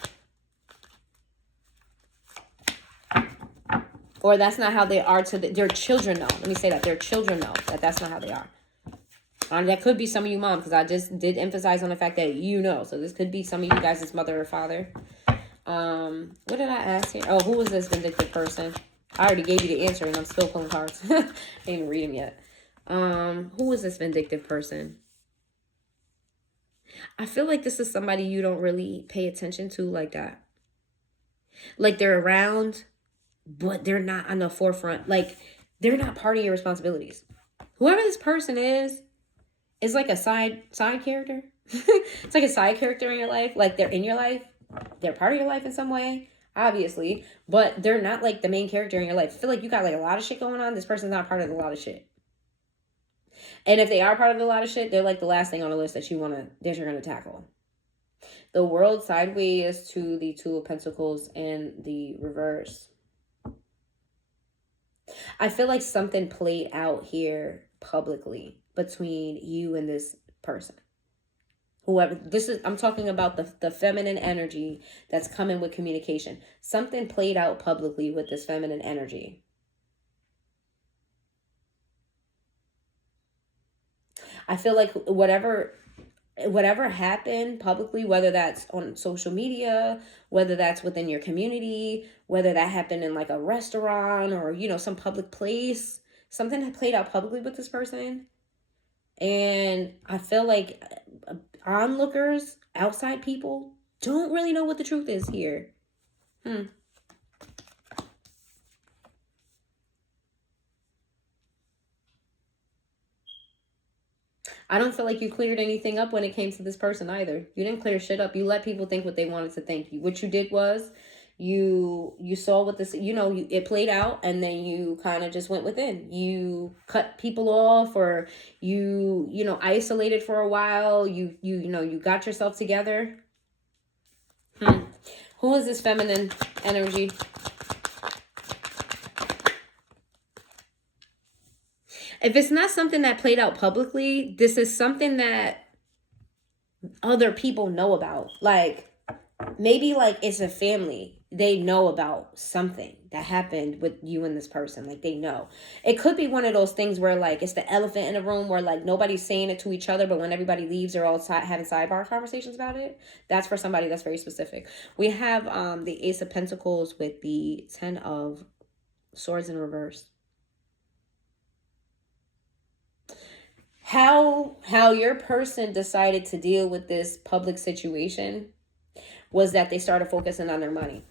Or that's not how they are to their children know. Let me say that. Their children know that that's not how they are. That could be some of you mom, because I just did emphasize on the fact that So this could be some of you guys' mother or father. What did I ask here? Oh, who is this vindictive person? I already gave you the answer and I'm still pulling cards. I didn't even read them yet. Who is this vindictive person? I feel like this is somebody you don't really pay attention to like that. Like, they're around, but they're not on the forefront. Like, they're not part of your responsibilities. Whoever this person is like a side character. It's like a side character in your life. Like, they're in your life. They're part of your life in some way, obviously, but they're not like the main character in your life. I feel like you got like a lot of shit going on. This person's not part of a lot of shit. And if they are part of a lot of shit, they're like the last thing on the list that you're going to tackle. The World sideways to the Two of Pentacles in the reverse. I feel like something played out here publicly between you and this person. Whoever this is, I'm talking about the feminine energy that's coming with communication. Something played out publicly with this feminine energy. I feel like whatever happened publicly, whether that's on social media, whether that's within your community, whether that happened in like a restaurant or, some public place, something that played out publicly with this person. And I feel like onlookers, outside people, don't really know what the truth is here. I don't feel like you cleared anything up when it came to this person either. You didn't clear shit up. You let people think what they wanted to think. What you did was You saw what this, it played out, and then you kind of just went within. You cut people off, or you isolated for a while. You got yourself together. Who is this feminine energy? If it's not something that played out publicly, this is something that other people know about. Like, maybe like it's a family. They know about something that happened with you and this person. Like, they know. It could be one of those things where like it's the elephant in the room, where like nobody's saying it to each other, but when everybody leaves, they're all having sidebar conversations about it. That's for somebody that's very specific. We have the Ace of Pentacles with the 10 of Swords in reverse. How your person decided to deal with this public situation was that they started focusing on their money.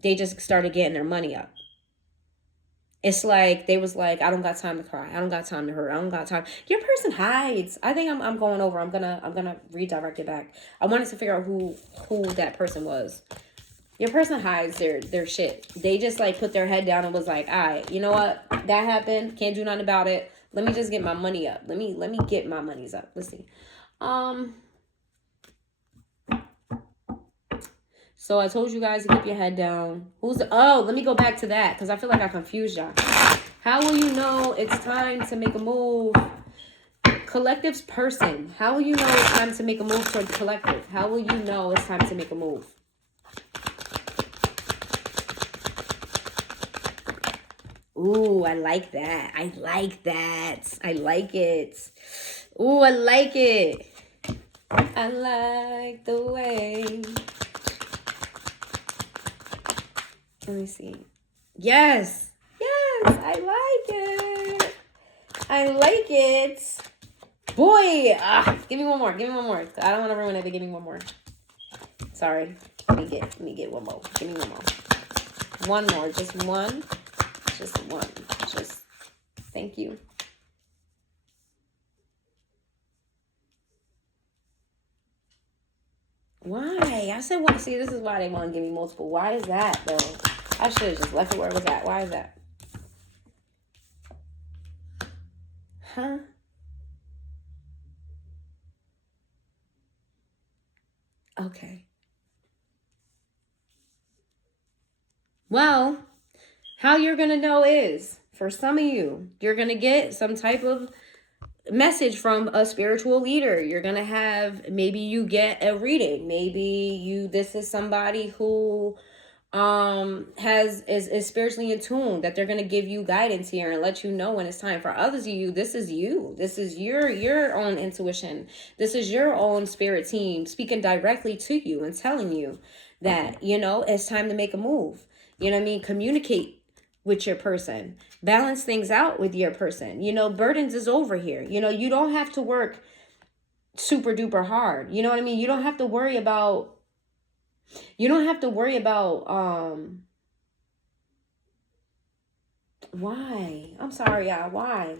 They just started getting their money up. It's like they was like, I don't got time to cry. I don't got time to hurt. I don't got time. Your person hides. I think I'm going over. I'm gonna redirect it back. I wanted to figure out who that person was. Your person hides their shit. They just like put their head down and was like, all right, you know what? That happened. Can't do nothing about it. Let me just get my money up. Let me get my monies up. Let's see. So I told you guys to keep your head down. Let me go back to that, because I feel like I confused y'all. How will you know it's time to make a move? Collective's person. How will you know it's time to make a move toward the collective? How will you know it's time to make a move? Ooh, I like that. I like that. I like it. Ooh, I like it. I like the way. Let me see. Yes. Yes, I like it. I like it. Boy. Give me one more. Give me one more. I don't want to ruin it, but give me one more. Sorry. Let me get one more. Give me one more. One more. Just one. Just one. Just thank you. Why? I said, see, this is why they want to give me multiple. Why is that, though? I should have just left it where it was at. Why is that? Huh? Okay. Well, how you're going to know is, for some of you, you're going to get some type of message from a spiritual leader. You're going to have, maybe you get a reading. Maybe this is somebody who is spiritually in tune, that they're going to give you guidance here and let you know when it's time. For others of you, this is your own intuition. This is your own spirit team speaking directly to you and telling you that, it's time to make a move. You know what I mean? Communicate with your person. Balance things out with your person. Burdens is over here. You don't have to work super duper hard. You know what I mean? You don't have to worry about why? I'm sorry, y'all. Why?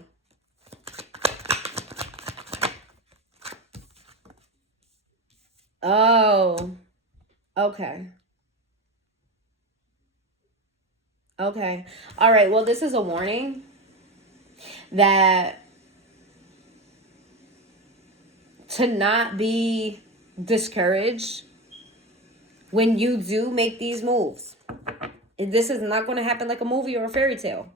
Oh, okay. Okay. All right. Well, this is a warning that to not be discouraged when you do make these moves. This is not going to happen like a movie or a fairy tale.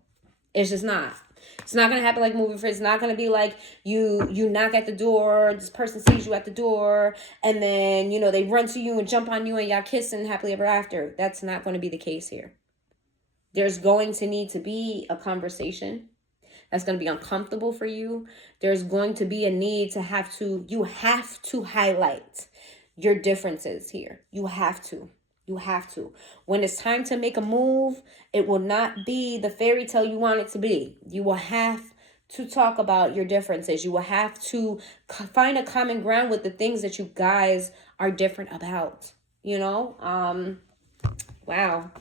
It's just not. It's not going to happen like a movie. It's not going to be like you knock at the door, this person sees you at the door, and then, they run to you and jump on you and y'all kissing happily ever after. That's not going to be the case here. There's going to need to be a conversation that's going to be uncomfortable for you. There's going to be a need you have to highlight your differences here. You have to. When it's time to make a move, it will not be the fairy tale you want it to be. You will have to talk about your differences. You will have to find a common ground with the things that you guys are different about. Wow.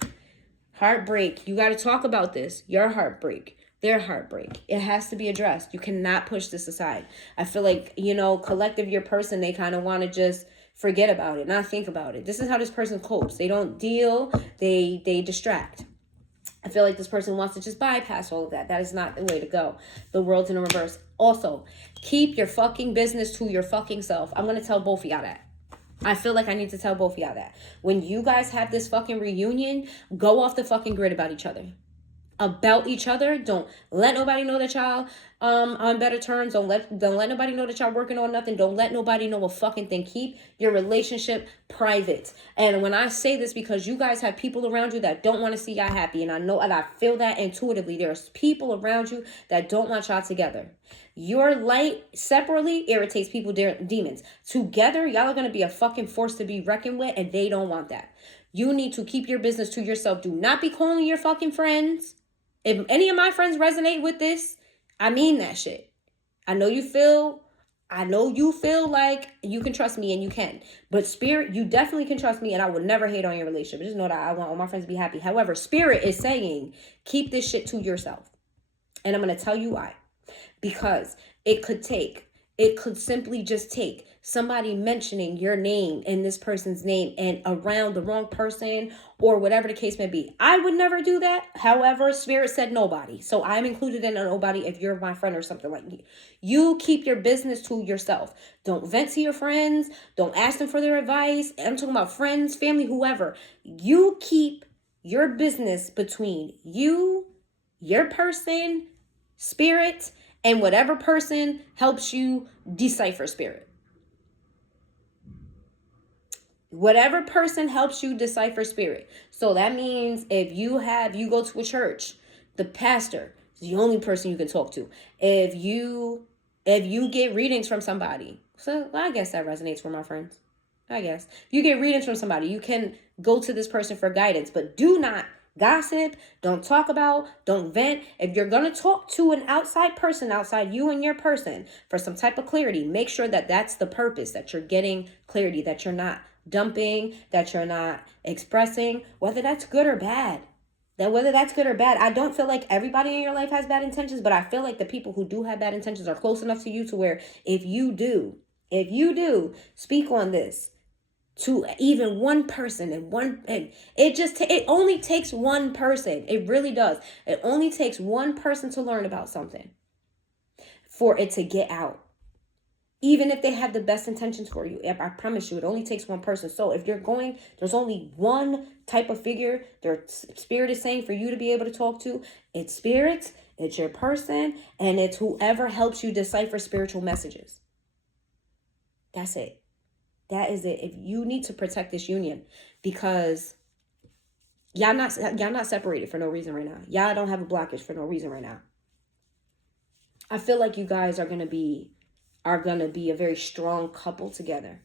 Heartbreak. You got to talk about this. Your heartbreak. Their heartbreak. It has to be addressed. You cannot push this aside. I feel like, collective, your person, they kind of want to just forget about it, not think about it. This is how this person copes. They don't deal, they distract. I feel like this person wants to just bypass all of that. That is not the way to go. The world's in a reverse. Also, keep your fucking business to your fucking self. I'm going to tell both of y'all that. I feel like I need to tell both of y'all that. When you guys have this fucking reunion, go off the fucking grid about each other. About each other. Don't let nobody know that y'all on better terms. Don't let nobody know that y'all working on nothing. Don't let nobody know a fucking thing. Keep your relationship private. And when I say this, because you guys have people around you that don't want to see y'all happy, and I know, and I feel that intuitively. There's people around you that don't want y'all together. Your light separately irritates people, demons. Together, y'all are going to be a fucking force to be reckoned with, and they don't want that. You need to keep your business to yourself. Do not be calling your fucking friends. If any of my friends resonate with this, I mean that shit. I know you feel like you can trust me, and you can. But spirit, you definitely can trust me, and I would never hate on your relationship. Just know that I want all my friends to be happy. However, spirit is saying, keep this shit to yourself. And I'm going to tell you why. Because it could simply just take somebody mentioning your name and this person's name and around the wrong person or whatever the case may be. I would never do that. However, spirit said nobody. So I'm included in a nobody if you're my friend or something like me. You keep your business to yourself. Don't vent to your friends. Don't ask them for their advice. I'm talking about friends, family, whoever. You keep your business between you, your person, spirit, and whatever person helps you decipher spirit. Whatever person helps you decipher spirit. So that means if you go to a church, the pastor is the only person you can talk to. If you get readings from somebody, so I guess that resonates for my friends. I guess. If you get readings from somebody, you can go to this person for guidance, but do not gossip, don't talk about, don't vent. If you're going to talk to an outside person, outside you and your person, for some type of clarity, make sure that that's the purpose, that you're getting clarity, that you're not dumping, that you're not expressing, whether that's good or bad. I don't feel like everybody in your life has bad intentions, but I feel like the people who do have bad intentions are close enough to you to where if you do speak on this to even one person, and it only takes one person. It really does. It only takes one person to learn about something for it to get out. Even if they have the best intentions for you, I promise you, it only takes one person. So if there's only one type of figure their spirit is saying for you to be able to talk to. It's spirit, it's your person, and it's whoever helps you decipher spiritual messages. That's it. That is it. If you need to protect this union, because y'all not separated for no reason right now. Y'all don't have a blockage for no reason right now. I feel like you guys are gonna be a very strong couple together.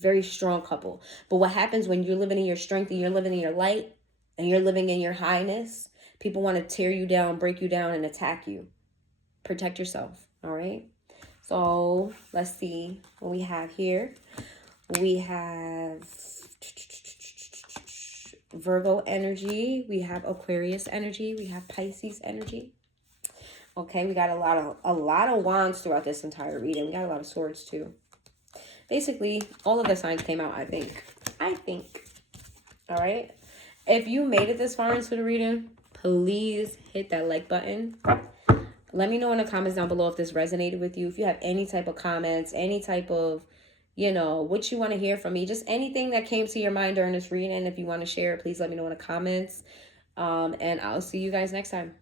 Very strong couple. But what happens when you're living in your strength and you're living in your light and you're living in your highness, people want to tear you down, break you down, and attack you. Protect yourself. All right. So let's see what we have here. We have Virgo energy. We have Aquarius energy. We have Pisces energy. Okay, we got a lot of wands throughout this entire reading. We got a lot of swords too. Basically, all of the signs came out, I think. All right. If you made it this far into the reading, please hit that like button. Let me know in the comments down below if this resonated with you. If you have any type of comments, any type of, what you want to hear from me, just anything that came to your mind during this reading. If you want to share it, please let me know in the comments. And I'll see you guys next time.